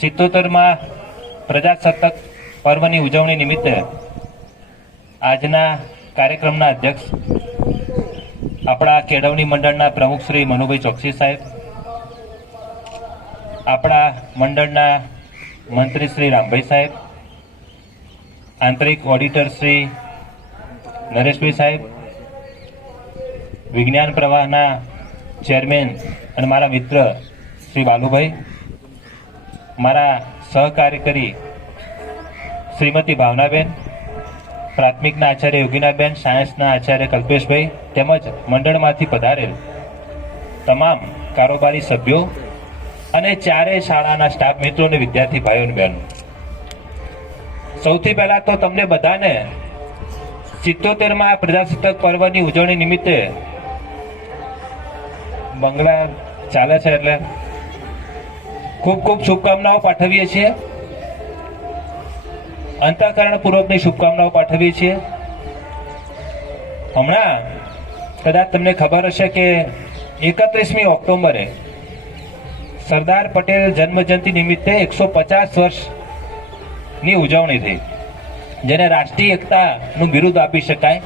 સિત્તોતેરમાં પ્રજાસત્તાક પર્વની ઉજવણી નિમિત્તે આજના કાર્યક્રમના અધ્યક્ષ આપણા કેળવણી મંડળના પ્રમુખ શ્રી મનુભાઈ ચોકસી સાહેબ, આપણા મંડળના મંત્રી શ્રી રામભાઈ સાહેબ, આંતરિક ઓડિટર શ્રી નરેશભાઈ સાહેબ, વિજ્ઞાન પ્રવાહના ચેરમેન અને મારા મિત્ર શ્રી બાલુભાઈ, મારા સહકાર્યકરી શ્રીમતી ભાવનાબેન, પ્રાથમિકના આચાર્ય યોગીનાબેન, સાયન્સના આચાર્ય કલ્પેશભાઈ તેમજ મંડળમાંથી પધારેલ તમામ કારોબારી સભ્યો અને ચારેય શાળાના સ્ટાફ મિત્રો અને વિદ્યાર્થી ભાઈઓ બહેનો. સૌથી પહેલા તો તમને બધાને સિત્તોતેરમાં પ્રજાસત્તાક પર્વની ઉજવણી નિમિત્તે બંગલા ચાલે છે એટલે ખૂબ ખૂબ શુભકામનાઓ પાઠવીએ છીએ. અંતઃકરણપૂર્વકની શુભકામનાઓ પાઠવીએ છીએ. હમણાં કદાચ તમને ખબર હશે કે એકત્રીસમી ઓક્ટોબરે સરદાર પટેલ જન્મજયંતિ નિમિત્તે એકસો પચાસ વર્ષની ઉજવણી થઈ. જેને રાષ્ટ્રીય એકતાનું બિરુદ આપી શકાય.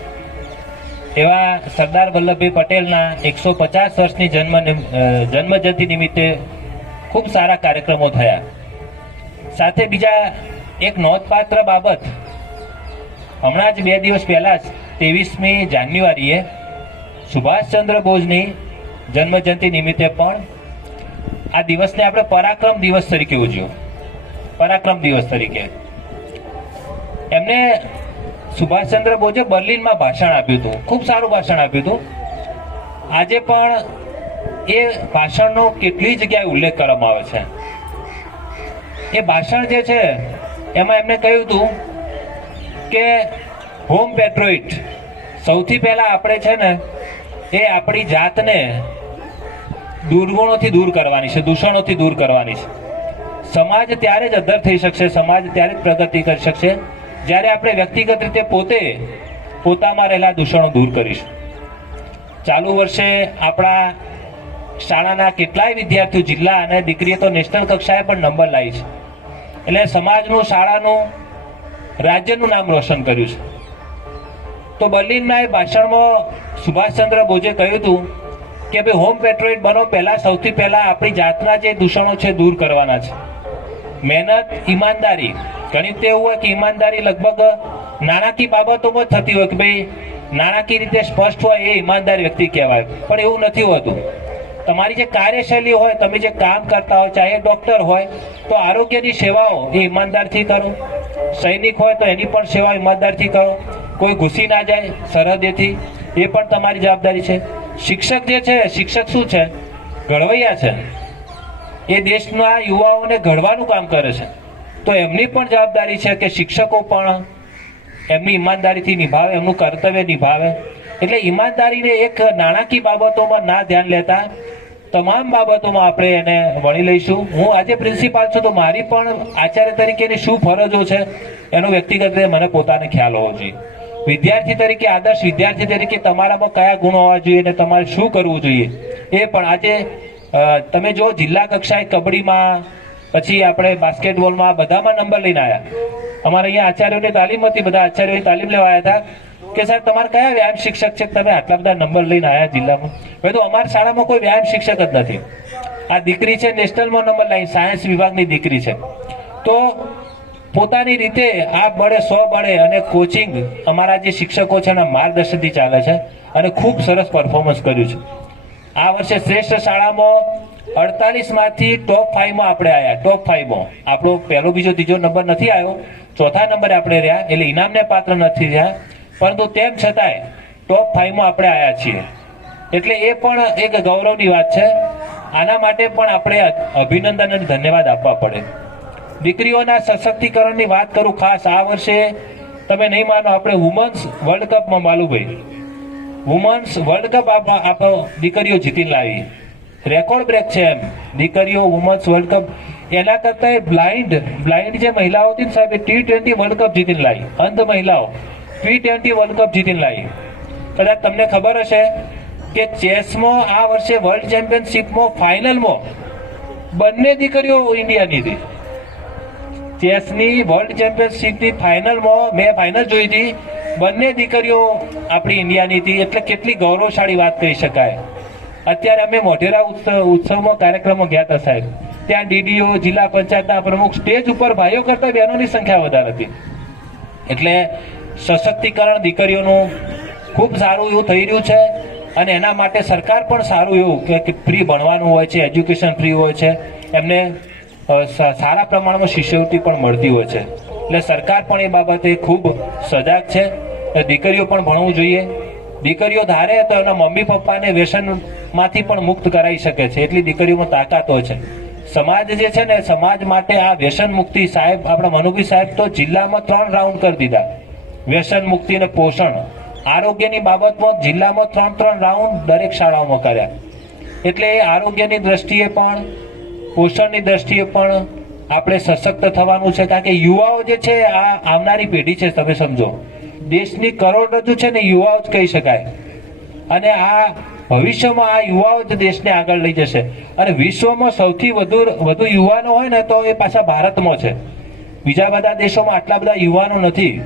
એવા સરદાર વલ્લભભાઈ પટેલના એકસો પચાસ વર્ષની જન્મ જન્મજયંતિ નિમિત્તે ખૂબ સારા કાર્યક્રમો થયા. સાથે બીજા એક નોંધપાત્ર બાબત, હમણાં જ બે દિવસ પહેલાં જ ત્રેવીસમી જાન્યુઆરીએ સુભાષચંદ્ર બોઝની જન્મજયંતિ નિમિત્તે પણ આ દિવસને આપણે પરાક્રમ દિવસ તરીકે ઉજવ્યો. પરાક્રમ દિવસ તરીકે. એમને સુભાષચંદ્ર બોઝે બર્લિનમાં ભાષણ આપ્યું હતું. ખૂબ સારું ભાષણ આપ્યું હતું. આજે પણ એ ભાષણનો કેટલી જગ્યાએ ઉલ્લેખ કરવામાં આવે છે? એ ભાષણ જે છે, એમાં એમને કહ્યું હતું કે હોમ પેટ્રોઇટ સૌથી પહેલા આપણે છે ને, એ આપણી જાતને દુર્ગુણોથી દૂર કરવાની છે, દૂષણોથી દૂર કરવાની છે. સમાજ ત્યારે જ અધર થઈ શકશે, સમાજ ત્યારે જ પ્રગતિ કરી શકશે, જ્યારે આપણે વ્યક્તિગત રીતે પોતે પોતામાં રહેલા દૂષણો દૂર કરીશું. ચાલુ વર્ષે આપણા શાળાના કેટલાય વિદ્યાર્થીઓ જિલ્લા અને દીકરીએ તો નેશનલ કક્ષાએ પણ નંબર લાવી છે. એટલે સમાજનું, શાળાનું, રાજ્યનું નામ રોશન કર્યું છે. તો બર્લિનમાં એ ભાષણમાં સુભાષચંદ્ર બોઝે કહ્યું હતું કે ભાઈ હોમ પેટ્રોઇટ બનો પહેલાં, સૌથી પહેલાં આપણી જાતના જે દૂષણો છે દૂર કરવાના છે. મહેનત, ઈમાનદારી. ઘણી વખતે એવું હોય કે ઈમાનદારી લગભગ નાણાકીય બાબતોમાં થતી હોય કે ભાઈ, નાણાકીય રીતે સ્પષ્ટ હોય એ ઈમાનદાર વ્યક્તિ કહેવાય. પણ એવું નથી હોતું. તમારી જે કાર્યશૈલી હોય, તમે જે કામ કરતા હોય, ચાહે ડોક્ટર હોય, તો આરોગ્યની સેવાઓ એ ઈમાનદારથી કરો. સૈનિક હોય તો એની પણ સેવા ઈમાનદારથી કરો. કોઈ ઘૂસી ના જાય, સરહદેથી, એ પણ તમારી જવાબદારી છે. શિક્ષક જે છે, શિક્ષક શું છે? ઘડવૈયા છે. એ દેશના યુવાઓને ઘડવાનું કામ કરે છે. તો એમની પણ જવાબદારી છે કે શિક્ષકો પણ એમની ઈમાનદારીથી નિભાવે, એમનું કર્તવ્ય નિભાવે. એટલે ઈમાનદારીને એક નાણાકીય બાબતોમાં ના ધ્યાન લેતા તમામ બાબતોમાં આપણે એને વણી લઈશું. હું આજે પ્રિન્સિપાલ છું, તો મારી પણ આચાર્ય તરીકેની શું ફરજો છે એનો વ્યક્તિગત રીતે મને પોતાને ખ્યાલ હોવો જોઈએ. વિદ્યાર્થી તરીકે, આદર્શ વિદ્યાર્થી તરીકે તમારામાં કયા ગુણો હોવા જોઈએ અને તમારે શું કરવું જોઈએ એ પણ આજે તમે જો જિલ્લા કક્ષાએ કબડ્ડીમાં, પછી આપણે બાસ્કેટબોલમાં બધામાં નંબર લઈને આવ્યા અમારે અહીંયા આચાર્યોની તાલીમ હતી, બધા આચાર્યોની તાલીમ લેવા આવ્યા હતા. કે સાહેબ, તમારે કયા વ્યાયામ શિક્ષક છે? તમે આટલા બધા નંબર લઈને આવ્યા જિલ્લામાં. મેં તો અમારી શાળામાં કોઈ વ્યાયામ શિક્ષક જ નથી. આ દીકરી છે, નેશનલમાં નંબર લાવી સાયન્સ વિભાગની દીકરી છે. તો પોતાની રીતે આ બળે, સો બળે અને કોચિંગ અમારા જે શિક્ષકો છે, એના માર્ગદર્શનથી ચાલે છે અને ખૂબ સરસ પરફોર્મન્સ કર્યું છે. આ વર્ષે શ્રેષ્ઠ શાળામાં અડતાલીસમાંથી ટોપ ફાઈવમાં આપણે આવ્યા ટોપ ફાઈવમાં આપણો પહેલો, બીજો, ત્રીજો નંબર નથી આવ્યો. ચોથા નંબરે આપણે રહ્યા. એટલે ઇનામને પાત્ર નથી રહ્યા. પરંતુ તેમ છતાંય ટોપ ફાઈવમાં આપણે આવ્યા છીએ. એટલે એ પણ એક ગૌરવની વાત છે. આના માટે પણ આપણે અભિનંદન અને ધન્યવાદ આપવા પડે. દીકરીઓના સશક્તિકરણની વાત કરું ખાસ, આ વર્ષે તમે નહીં માનો, આપણે વુમન્સ વર્લ્ડ કપમાં માલુભાઈ વુમન્સ વર્લ્ડ કપ આપ- દીકરીઓ જીતીને લાવી. રેકોર્ડ બ્રેક છે એમ. દીકરીઓ વુમન્સ વર્લ્ડ કપ એના કરતા બ્લાઇન્ડ બ્લાઇન્ડ જે મહિલાઓ હતી ને સાહેબ ટી ટ્વેન્ટી વર્લ્ડ કપ જીતીને લાવી. અંધ મહિલાઓ. ટી ટ્વેન્ટી વર્લ્ડ કપ જીતીને લાવી. કદાચ તમને ખબર હશે કે ચેસમાં આ વર્ષે વર્લ્ડ ચેમ્પિયનશિપમાં ફાઇનલમાં બંને દીકરીઓ ઇન્ડિયાની હતી. ચેસની વર્લ્ડ ચેમ્પિયનશિપની ફાઇનલમાં મેં ફાઇનલ જોઈ હતી. બંને દીકરીઓ આપણી ઇન્ડિયાની હતી. એટલે કેટલી ગૌરવશાળી વાત કહી શકાય. અત્યારે અમે મોઢેરા ઉત્સવ, ઉત્સવમાં કાર્યક્રમમાં ગયા હતા સાહેબ. ત્યાં ડીડીઓ, જિલ્લા પંચાયતના પ્રમુખ, સ્ટેજ ઉપર ભાઈઓ કરતા બહેનોની સંખ્યા વધારે હતી. એટલે સશક્તિકરણ દીકરીઓનું ખૂબ સારું એવું થઈ રહ્યું છે અને એના માટે સરકાર પણ સારું એવું કે ફ્રી ભણવાનું હોય છે એજ્યુકેશન ફ્રી હોય છે. એમને સારા પ્રમાણમાં શિષ્યવૃત્તિ પણ મળતી હોય છે. એટલે સરકાર પણ એ બાબતે ખૂબ સજાગ છે. દીકરીઓ પણ ભણવું જોઈએ. દીકરીઓ ધારે તો એના મમ્મી પપ્પાને વ્યસનમાંથી પણ મુક્ત કરાવી શકે છે. એટલી દીકરીઓમાં તાકાત હોય છે. સમાજ જે છે ને, સમાજ માટે આ વ્યસન મુક્તિ સાહેબ, આપણા મનુભી સાહેબ તો જિલ્લામાં ત્રણ રાઉન્ડ કરી દીધા. વ્યસન મુક્તિ અને પોષણ. આરોગ્યની બાબતમાં જિલ્લામાં ત્રણ ત્રણ રાઉન્ડ દરેક શાળાઓમાં કર્યા. એટલે આરોગ્યની દ્રષ્ટિએ પણ, પોષણની દ્રષ્ટિએ પણ આપણે સશક્ત થવાનું છે. કારણ કે યુવાઓ જે છે, આ આવનારી પેઢી છે, તમે સમજો. દેશની કરોડરજ્જુ છે ને યુવાઓ જ કહી શકાય. અને આ ભવિષ્યમાં આ યુવાઓ જ દેશને આગળ લઈ જશે. અને વિશ્વમાં સૌથી વધુ વધુ યુવાનો હોય ને તો એ પાછા ભારતમાં છે. બીજા બધા દેશોમાં આટલા બધા યુવાનો નથી.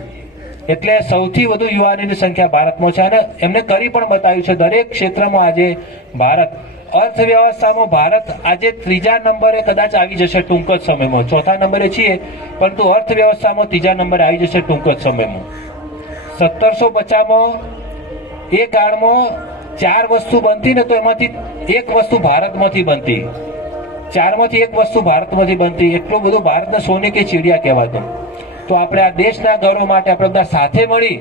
એટલે સૌથી વધુ યુવાનોની સંખ્યા ભારતમાં છે અને એમને કરી પણ બતાવ્યું છે. દરેક ક્ષેત્રમાં આજે ભારત અર્થવ્યવસ્થામાં ભારત આજે ત્રીજા નંબરે કદાચ આવી જશે ટૂંક જ સમયમાં. ચોથા નંબરે છીએ, પરંતુ અર્થવ્યવસ્થામાં ત્રીજા નંબરે આવી જશે ટૂંક જ સમયમાં. સત્તરસો પચાસમાં એ કાળમાં ચાર વસ્તુ બનતી ને તો એમાંથી એક વસ્તુ ભારતમાંથી બનતી. ચારમાંથી એક વસ્તુ ભારતમાંથી બનતી. એટલું બધું ભારતને સોને કે ચીડિયા કહેવાતું. તો આપણે આ દેશના ગૌરવ માટે આપણે બધા સાથે મળી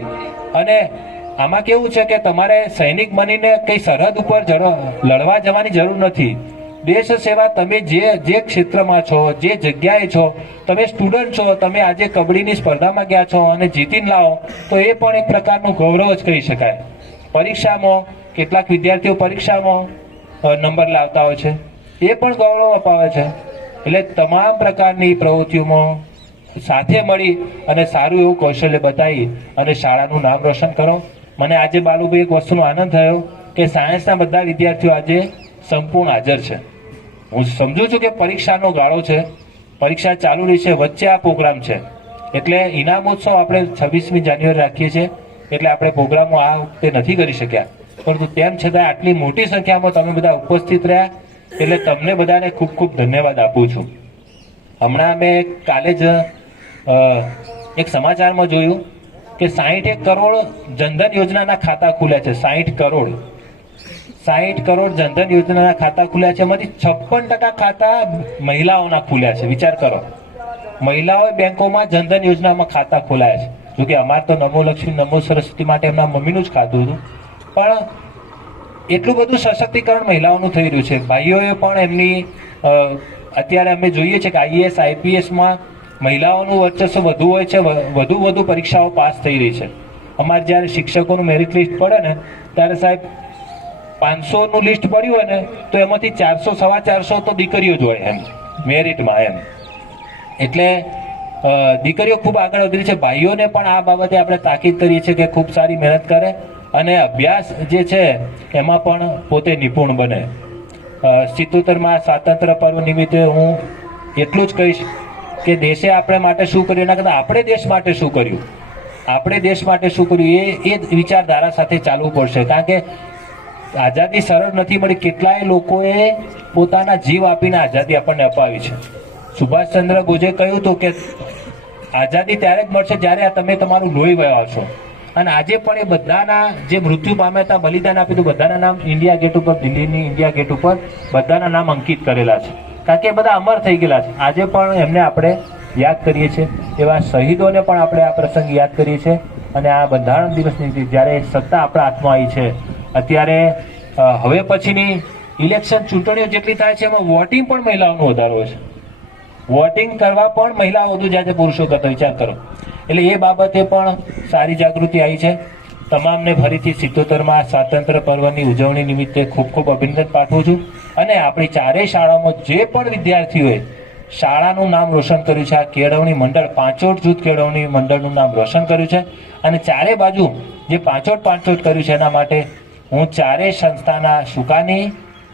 અને આમાં કેવું છે કે તમારે સૈનિક બનીને કઈ સરહદ ઉપર લડવા જવાની જરૂર નથી. દેશ સેવા તમે જે જે ક્ષેત્રમાં છો, જે જગ્યાએ છો, તમે સ્ટુડન્ટ છો, તમે આજે કબડ્ડીની સ્પર્ધામાં ગયા છો અને જીતીને લાવો, તો એ પણ એક પ્રકારનું ગૌરવ જ કહી શકાય. પરીક્ષામાં કેટલાક વિદ્યાર્થીઓ પરીક્ષામાં નંબર લાવતા હોય છે. એ પણ ગૌરવ અપાવે છે. એટલે તમામ પ્રકારની પ્રવૃત્તિઓમાં સાથે મળી અને સારું એવું કૌશલ્ય બતાવી અને શાળાનું નામ રોશન કરો. મને આજે બાલુભાઈ એક વસ્તુનો આનંદ થયો કે સાયન્સના બધા વિદ્યાર્થીઓ આજે સંપૂર્ણ હાજર છે. હું સમજુ છું કે પરીક્ષાનો ગાળો છે. પરીક્ષા ચાલુ રહી છે. વચ્ચે આ પ્રોગ્રામ છે. એટલે ઇનામોત્સવ આપણે છવ્વીસમી જાન્યુઆરી રાખીએ છીએ. એટલે આપણે પ્રોગ્રામો આ વખતે નથી કરી શક્યા. પરંતુ તેમ છતાં આટલી મોટી સંખ્યામાં તમે બધા ઉપસ્થિત રહ્યા. એટલે તમને બધાને ખૂબ ખૂબ ધન્યવાદ આપું છું. હમણાં મેં કાલે જ એક સમાચારમાં જોયું કે સાહીઠ એક કરોડ જનધન યોજનાના ખાતા ખુલ્યા છે. સાહીઠ કરોડ. સાહીઠ કરોડ જનધન યોજનાના ખાતા ખુલ્યા છે. એમાંથી છપ્પન ટકા ખાતા મહિલાઓના ખુલ્યા છે. વિચાર કરો. મહિલાઓએ બેંકોમાં જનધન યોજનામાં ખાતા ખોલાયા છે. જોકે અમારે તો નમો લક્ષ્મી, નમો સરસ્વતી માટે એમના મમ્મીનું જ ખાતું હતું. પણ એટલું બધું સશક્તિકરણ મહિલાઓનું થઈ રહ્યું છે. ભાઈઓએ પણ એમની અત્યારે અમે જોઈએ છીએ કે આઈએએસ, આઈપીએસમાં મહિલાઓનું વર્ચસ્વ વધુ હોય છે વધુ વધુ પરીક્ષાઓ પાસ થઈ રહી છે. અમારે જ્યારે શિક્ષકોનું મેરિટ લિસ્ટ પડે ને, ત્યારે સાહેબ પાંચસોનું લિસ્ટ પડ્યું હોય ને, તો એમાંથી ચારસો, સવા ચારસો તો દીકરીઓ જ હોય એમ મેરિટમાં એમ. એટલે દીકરીઓ ખૂબ આગળ વધી છે. ભાઈઓને પણ આ બાબતે આપણે તાકીદ કરીએ છીએ કે ખૂબ સારી મહેનત કરે અને અભ્યાસ જે છે, એમાં પણ પોતે નિપુણ બને. સિત્તોતેરમાં સ્વાતંત્ર્ય પર્વ નિમિત્તે હું એટલું જ કહીશ કે દેશે આપણે માટે શું કર્યું? એના કરતાં આપણે દેશ માટે શું કર્યું? આપણે દેશ માટે શું કર્યું? એ એ વિચારધારા સાથે ચાલવું પડશે. કારણ કે આઝાદી સરળ નથી મળી કેટલાય લોકોએ પોતાના જીવ આપીને આઝાદી આપણને અપાવી છે. સુભાષચંદ્ર બોઝે કહ્યું હતું કે આઝાદી ત્યારે જ મળશે જ્યારે તમે તમારું લોહી વહાવશો. અને આજે પણ એ બધાના જે મૃત્યુ પામ્યા હતા, બલિદાન આપ્યું હતું, બધાના નામ ઇન્ડિયા ગેટ ઉપર, દિલ્હીની ઇન્ડિયા ગેટ ઉપર બધાના નામ અંકિત કરેલા છે. કારણ કે એ બધા અમર થઈ ગયેલા છે. આજે પણ એમને આપણે યાદ કરીએ છીએ. એવા શહીદોને પણ આપણે આ પ્રસંગ યાદ કરીએ છીએ. અને આ બંધારણ દિવસની જ્યારે સત્તા આપણા હાથમાં આવી છે, અત્યારે હવે પછીની ઇલેક્શન ચૂંટણીઓ જેટલી થાય છે, એમાં વોટિંગ પણ મહિલાઓનો વધારો છે. વોટિંગ કરવા પણ મહિલાઓ વધુ જાય પુરુષો કરતા વિચાર કરો. એટલે એ બાબતે પણ સારી જાગૃતિ આવી છે. તમામને ફરીથી સિત્તોતેરમાં સ્વાતંત્ર્ય પર્વની ઉજવણી નિમિત્તે ખૂબ ખૂબ અભિનંદન પાઠવું છું. અને આપણી ચારેય શાળાઓમાં જે પણ વિદ્યાર્થીઓએ શાળાનું નામ રોશન કર્યું છે, આ કેળવણી મંડળ, પાંચોટ જૂથ કેળવણી મંડળનું નામ રોશન કર્યું છે. અને ચારે બાજુ જે પાંચોટ પાંચોટ કર્યું છે, એના માટે હું ચારેય સંસ્થાના સુકાની,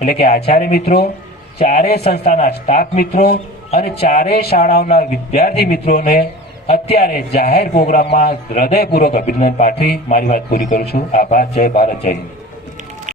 એટલે કે આચાર્ય મિત્રો, ચારેય સંસ્થાના સ્ટાફ મિત્રો અને ચારેય શાળાઓના વિદ્યાર્થી મિત્રોને અત્યારે જાહેર પ્રોગ્રામમાં હૃદયપૂર્વક અભિનંદન પાઠવી મારી વાત પૂરી કરું છું. આભાર. જય ભારત, જય હિન્દ.